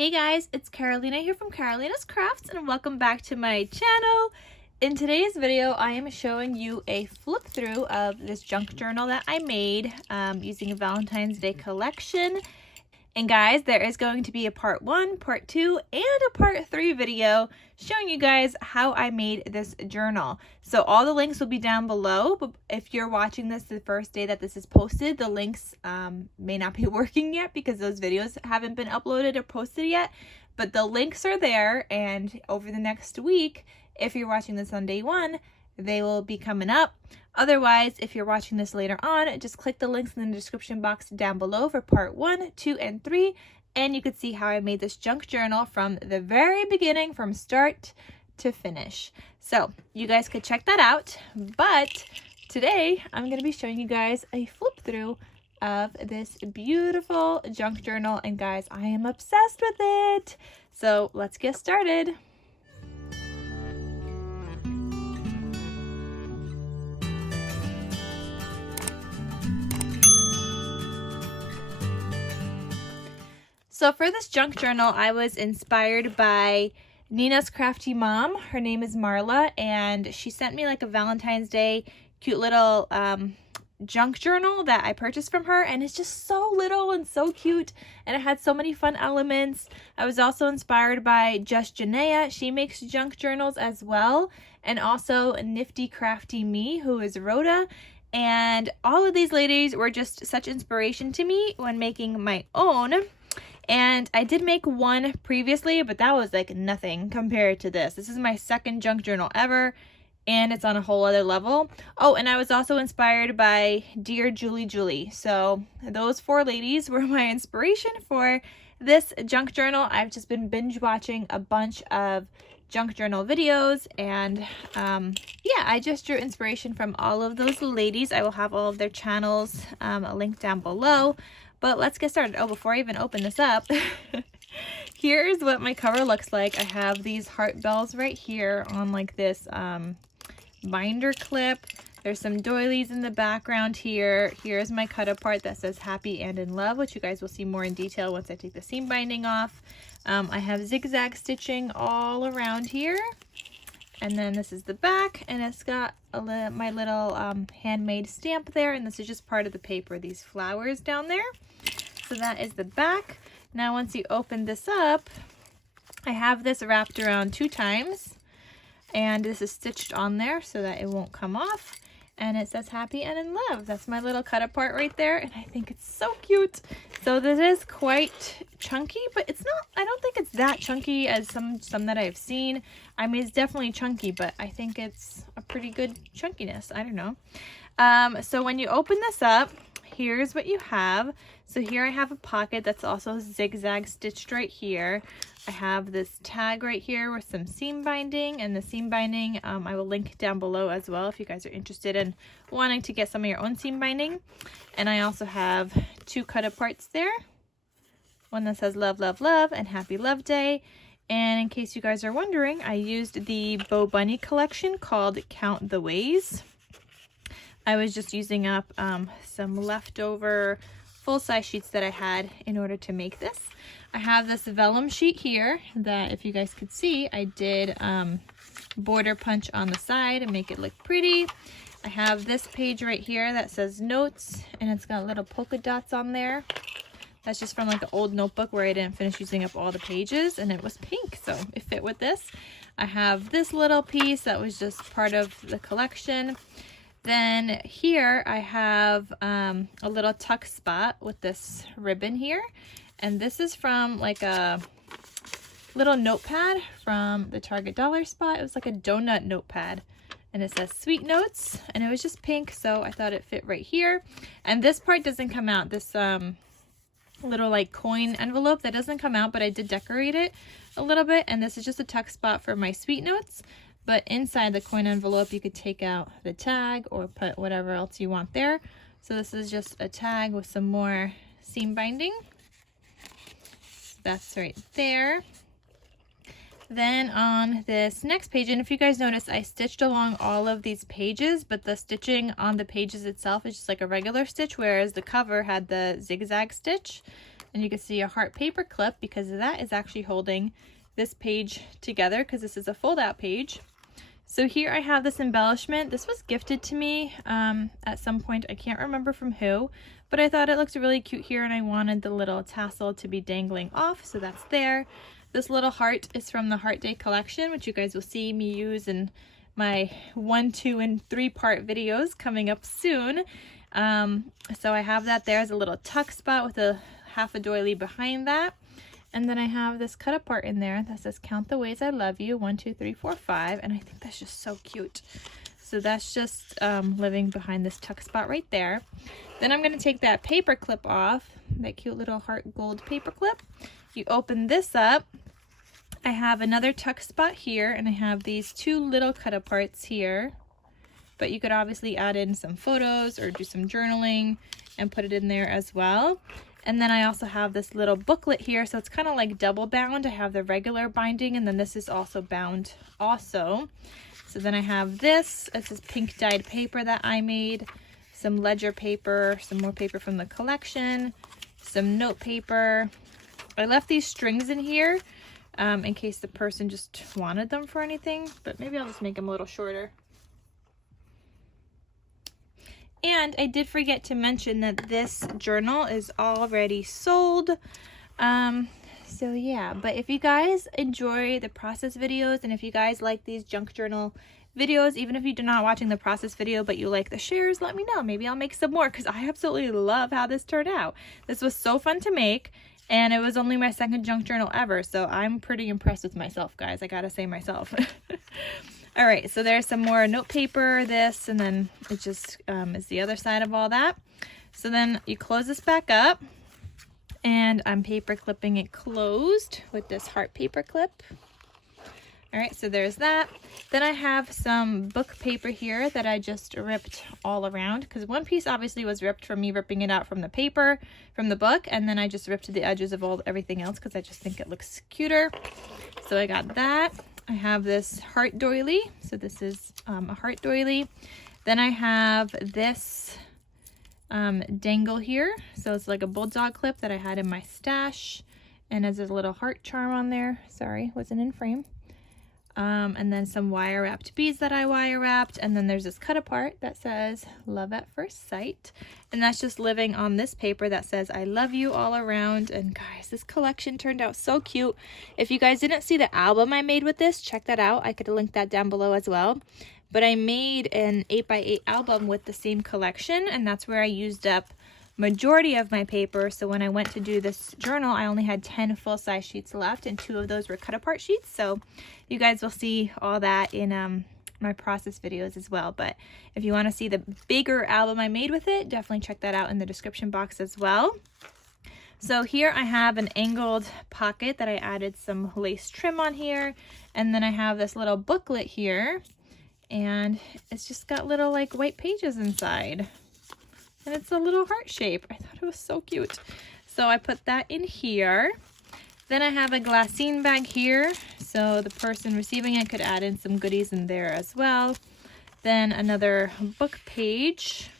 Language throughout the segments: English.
Hey guys, it's Carolina here from KarolinasKrafts and welcome back to my channel. In today's video, I am showing you a flip through of this junk journal that I made using a Valentine's Day collection. And guys, there is going to be a part 1, part 2, and a part 3 video showing you guys how I made this journal. So all the links will be down below, but if you're watching this the first day that this is posted, the links may not be working yet because those videos haven't been uploaded or posted yet. But the links are there, and over the next week, if you're watching this on day 1, they will be coming up. Otherwise, if you're watching this later on, just click the links in the description box down below for part 1, 2, and 3, and you could see how I made this junk journal from the very beginning, from start to finish. So you guys could check that out, but today I'm going to be showing you guys a flip through of this beautiful junk journal, and guys, I am obsessed with it. So let's get started. So for this junk journal, I was inspired by Nina's crafty mom. Her name is Marla, and she sent me like a Valentine's Day cute little junk journal that I purchased from her, and it's just so little and so cute, and it had so many fun elements. I was also inspired by Just Janaea. She makes junk journals as well, and also Nifty Crafty Me, who is Rhoda. And all of these ladies were just such inspiration to me when making my own. And I did make one previously, but that was like nothing compared to this. This is my second junk journal ever, and it's on a whole other level. Oh, and I was also inspired by Dear Julie Julie. So those 4 ladies were my inspiration for this junk journal. I've just been binge watching a bunch of junk journal videos, and yeah, I just drew inspiration from all of those ladies. I will have all of their channels linked down below. But let's get started. Oh, before I even open this up, here's what my cover looks like. I have these heart bells right here on like this binder clip. There's some doilies in the background here. Here's my cut apart that says happy and in love, which you guys will see more in detail once I take the seam binding off. I have zigzag stitching all around here. And then this is the back, and it's got my little handmade stamp there, and this is just part of the paper, these flowers down there. So that is the back. Now once you open this up, I have this wrapped around 2 times, and this is stitched on there so that it won't come off. And it says happy and in love. That's my little cut apart right there, and I think it's so cute. So this is quite chunky, but it's not, I don't think it's that chunky as some that I've seen. I mean, it's definitely chunky, but I think it's a pretty good chunkiness. I don't know. So when you open this up, here's what you have. So here I have a pocket that's also zigzag stitched right here. I have this tag right here with some seam binding, and the seam binding I will link down below as well if you guys are interested in wanting to get some of your own seam binding. And I also have 2 cut aparts there. One that says love, love, love, and happy love day. And in case you guys are wondering, I used the Bo Bunny collection called Count the Ways. I was just using up some leftover full-size sheets that I had in order to make this. I have this vellum sheet here that, if you guys could see, I did border punch on the side and make it look pretty. I have this page right here that says notes, and it's got little polka dots on there. That's just from like an old notebook where I didn't finish using up all the pages, and it was pink, so it fit with this. I have this little piece that was just part of the collection. Then here I have a little tuck spot with this ribbon here, and this is from like a little notepad from the Target dollar spot. It was like a donut notepad, and it says sweet notes, and it was just pink, so I thought it fit right here. And this part doesn't come out, this little like coin envelope, that doesn't come out, but I did decorate it a little bit, and this is just a tuck spot for my sweet notes. But inside the coin envelope, you could take out the tag or put whatever else you want there. So this is just a tag with some more seam binding. That's right there. Then on this next page, and if you guys notice, I stitched along all of these pages, but the stitching on the pages itself is just like a regular stitch, whereas the cover had the zigzag stitch. And you can see a heart paper clip because that is actually holding this page together because this is a fold-out page. So here I have this embellishment. This was gifted to me at some point. I can't remember from who, but I thought it looked really cute here and I wanted the little tassel to be dangling off, so that's there. This little heart is from the Heart Day collection, which you guys will see me use in my 1, 2, and 3 part videos coming up soon. So I have that there as a little tuck spot with a half a doily behind that. And then I have this cut apart in there that says count the ways I love you, 1, 2, 3, 4, 5, and I think that's just so cute. So that's just living behind this tuck spot right there. Then I'm going to take that paper clip off, that cute little heart gold paper clip. You open this up, I have another tuck spot here, and I have these 2 little cut aparts here, but you could obviously add in some photos or do some journaling and put it in there as well. And then I also have this little booklet here, so it's kind of like double bound. I have the regular binding, and then this is also bound also. So then I have this. This is pink dyed paper that I made, some ledger paper, some more paper from the collection, some note paper. I left these strings in here in case the person just wanted them for anything, but maybe I'll just make them a little shorter. And I did forget to mention that this journal is already sold. So yeah, but if you guys enjoy the process videos and if you guys like these junk journal videos, even if you're not watching the process video but you like the shares, let me know. Maybe I'll make some more because I absolutely love how this turned out. This was so fun to make and it was only my 2nd junk journal ever. So I'm pretty impressed with myself, guys. I gotta say myself. All right, so there's some more note paper, this, and then it just is the other side of all that. So then you close this back up, and I'm paper clipping it closed with this heart paper clip. All right, so there's that. Then I have some book paper here that I just ripped all around because one piece obviously was ripped from me ripping it out from the paper, from the book, and then I just ripped the edges of everything else because I just think it looks cuter. So I got that. I have this heart doily, so this is a heart doily. Then I have this dangle here, so it's like a bulldog clip that I had in my stash, and has a little heart charm on there. Sorry, wasn't in frame. And then some wire wrapped beads that I wire wrapped, and then there's this cut apart that says love at first sight, and that's just living on this paper that says I love you all around. And guys, this collection turned out so cute. If you guys didn't see the album I made with this, check that out. I could link that down below as well. But I made an 8x8 album with the same collection, and that's where I used up majority of my paper. So when I went to do this journal, I only had 10 full-size sheets left, and 2 of those were cut apart sheets. So you guys will see all that in my process videos as well. But if you want to see the bigger album I made with it, definitely check that out in the description box as well. So here I have an angled pocket that I added some lace trim on here, and then I have this little booklet here, and it's just got little like white pages inside. And it's a little heart shape. I thought it was so cute. So I put that in here. Then I have a glassine bag here, so the person receiving it could add in some goodies in there as well. Then another book page.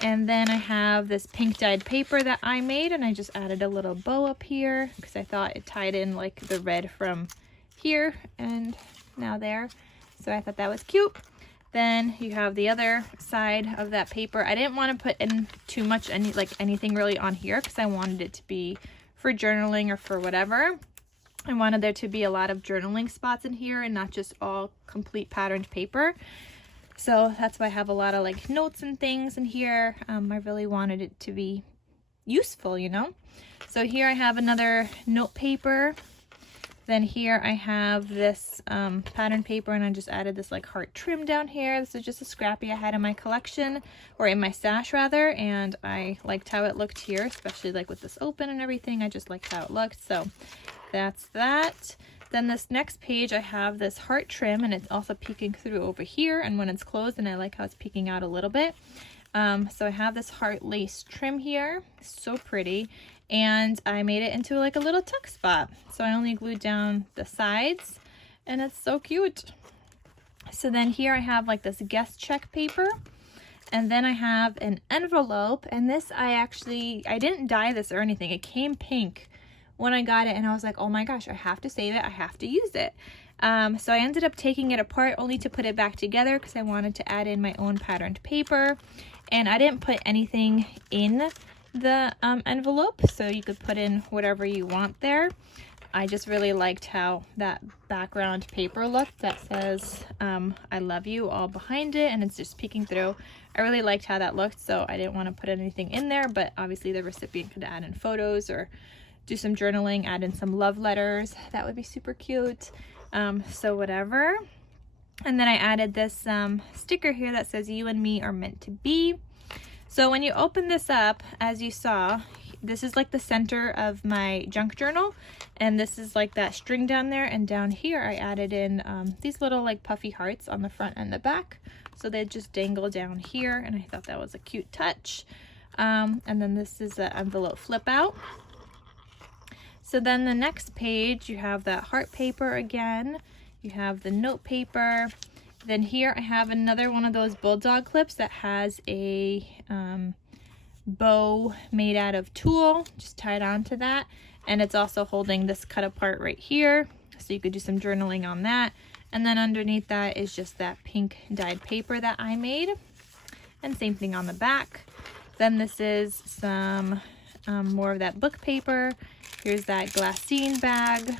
And then I have this pink dyed paper that I made, and I just added a little bow up here because I thought it tied in like the red from here and now there. So I thought that was cute. Then you have the other side of that paper. I didn't want to put in too much anything really on here because I wanted it to be for journaling or for whatever. I wanted there to be a lot of journaling spots in here and not just all complete patterned paper. So that's why I have a lot of like notes and things in here. I really wanted it to be useful, you know. So here I have another note paper. Then here I have this pattern paper, and I just added this like heart trim down here. This is just a scrappy I had in my collection, or in my stash rather, and I liked how it looked here, especially like with this open and everything. I just liked how it looked, so that's that. Then this next page I have this heart trim, and it's also peeking through over here, and when it's closed, and I like how it's peeking out a little bit. So I have this heart lace trim here, so pretty. And I made it into like a little tuck spot. So I only glued down the sides, and it's so cute. So then here I have like this guest check paper, And then I have an envelope, and this I didn't dye this or anything. It came pink when I got it, and I was like, oh my gosh, I have to save it. I have to use it. So I ended up taking it apart only to put it back together because I wanted to add in my own patterned paper. And I didn't put anything in the envelope, so you could put in whatever you want there. I just really liked how that background paper looked that says I love you all behind it, and it's just peeking through. I really liked how that looked, so I didn't want to put anything in there, but obviously the recipient could add in photos or do some journaling, add in some love letters. That would be super cute. So whatever. And then I added this sticker here that says you and me are meant to be. So when you open this up, as you saw, this is like the center of my junk journal, and this is like that string down there, and down here I added in these little like puffy hearts on the front and the back, so they just dangle down here, and I thought that was a cute touch. And then this is the envelope flip out. So then the next page, you have that heart paper again, you have the note paper. Then here I have another one of those bulldog clips that has a bow made out of tulle, just tied onto that, and it's also holding this cut apart right here, so you could do some journaling on that. And then underneath that is just that pink dyed paper that I made, and same thing on the back. Then this is some more of that book paper. Here's that glassine bag.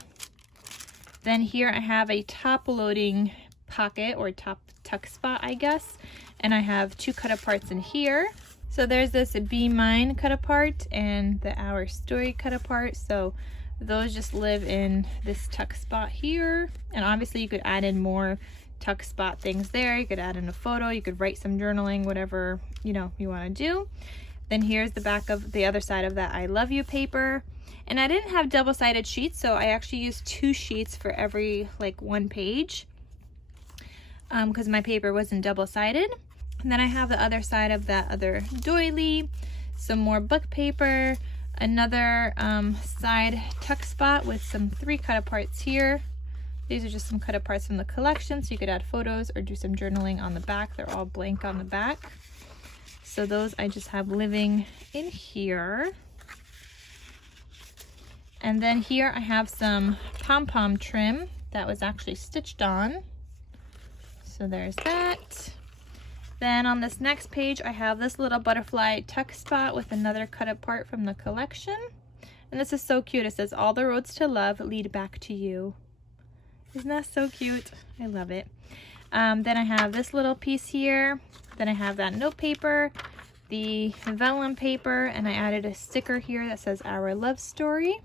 Then here I have a top loading pocket or top tuck spot, I guess, and I have two cut aparts in here. So there's this Be Mine cut apart and the Our Story cut apart, so those just live in this tuck spot here. And obviously you could add in more tuck spot things there. You could add in a photo, you could write some journaling, whatever you want to do. Then here's the back of the other side of that I love you paper. And I didn't have double-sided sheets, so I actually used 2 sheets for every like 1 page because my paper wasn't double-sided. And then I have the other side of that other doily, some more book paper, another side tuck spot with some 3 cut aparts here. These are just some cut aparts from the collection, so you could add photos or do some journaling on the back. They're all blank on the back. So those I just have living in here. And then here I have some pom-pom trim that was actually stitched on. So there's that. Then on this next page, I have this little butterfly tuck spot with another cut apart from the collection. And this is so cute. It says, all the roads to love lead back to you. Isn't that so cute? I love it. Then I have this little piece here. Then I have that note paper, the vellum paper, and I added a sticker here that says Our Love Story.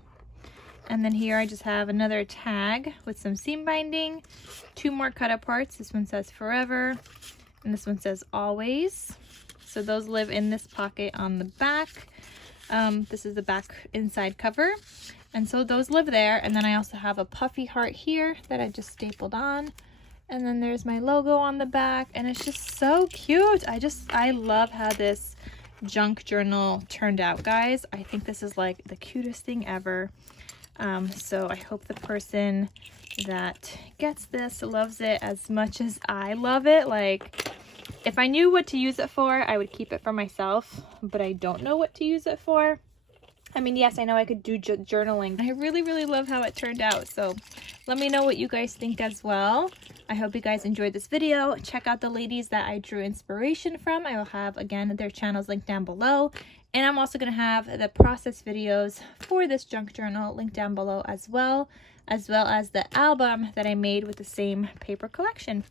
And then here I just have another tag with some seam binding, 2 more cut aparts. This one says Forever, and this one says Always. So those live in this pocket on the back. This is the back inside cover. And so those live there. And then I also have a puffy heart here that I just stapled on. And then there's my logo on the back, and it's just so cute. I love how this junk journal turned out, guys. I think this is like the cutest thing ever. So I hope the person that gets this loves it as much as I love it. Like, if I knew what to use it for, I would keep it for myself, but I don't know what to use it for. I mean, yes, I know I could do journaling. I really, really love how it turned out. So let me know what you guys think as well. I hope you guys enjoyed this video. Check out the ladies that I drew inspiration from. I will have, again, their channels linked down below. And I'm also going to have the process videos for this junk journal linked down below as well as the album that I made with the same paper collection.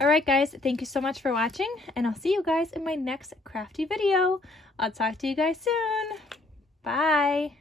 Alright guys, thank you so much for watching, and I'll see you guys in my next crafty video. I'll talk to you guys soon. Bye!